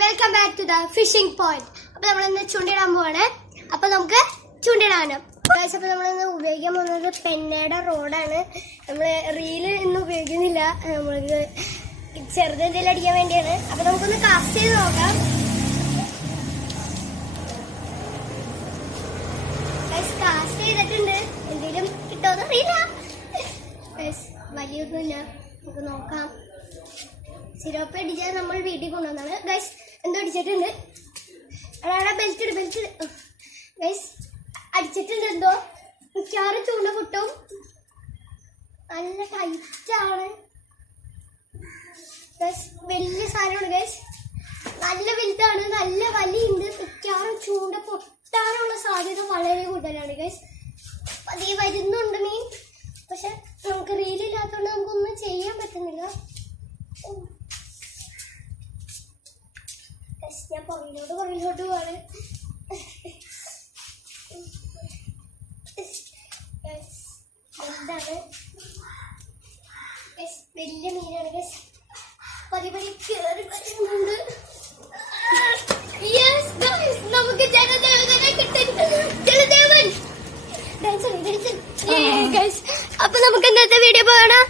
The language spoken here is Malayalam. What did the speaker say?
Welcome back to the fishing point. അപ്പൊ നമ്മളിന്ന് ചൂണ്ടിടാൻ പോവാണ്. അപ്പൊ നമുക്ക് ചൂണ്ടിടാനും. അപ്പൊ നമ്മളിന്ന് ഉപയോഗിക്കാൻ പോകുന്നത് പെന്നയുടെ റോഡാണ്. നമ്മള് റീല് ഇന്ന് ഉപയോഗിക്കുന്നില്ല, നമ്മൾക്ക് ചെറുതെന്തെങ്കിലും അടിക്കാൻ വേണ്ടിയാണ്. അപ്പൊ നമുക്കൊന്ന് കാസ്റ്റ് ചെയ്ത് നോക്കാം. കാസ്റ്റ് ചെയ്തിട്ടുണ്ട്, എന്തെങ്കിലും കിട്ടുമെന്ന് അറിയില്ല. വലിയൊന്നുമില്ല, നമുക്ക് നോക്കാം. സിറോപ്പ് അടിച്ചാൽ നമ്മൾ വീട്ടിൽ കൊണ്ടുവന്നാണ്. ഗൈസ് എന്തോ അടിച്ചിട്ടുണ്ട്, അതാണ് ബെൽറ്റ് ഗൈസ് അടിച്ചിട്ടുണ്ട്. എന്തോ മിക്കാറ് ചൂണ്ട പൊട്ടും, നല്ല ടൈറ്റാണ് ഗൈസ്. വലിയ സാധനമാണ് ഗൈസ്, നല്ല വലുതാണ്, നല്ല വലിയുണ്ട്. മിക്കാറും ചൂണ്ട പൊട്ടാനുള്ള സാധ്യത വളരെ കൂടുതലാണ് ഗൈസ്. അതേ വരുന്നുണ്ട് മീൻ, പക്ഷെ നമുക്ക് റീലില്ലാത്തതുകൊണ്ട് നമുക്കൊന്നും ചെയ്യാൻ പറ്റുന്നില്ല. ഞാൻ പുറകിലോട്ട് പോവാണ്. എന്താണ് വലിയ മീനാണ് ഗൈസ്, പതിയെ കേറി വരുന്നുണ്ട്. നമുക്ക് ജലദേവനെ കിട്ടും. ജലദേവൻ അപ്പൊ നമുക്ക് ഇന്നത്തെ വീഡിയോ കാണാം.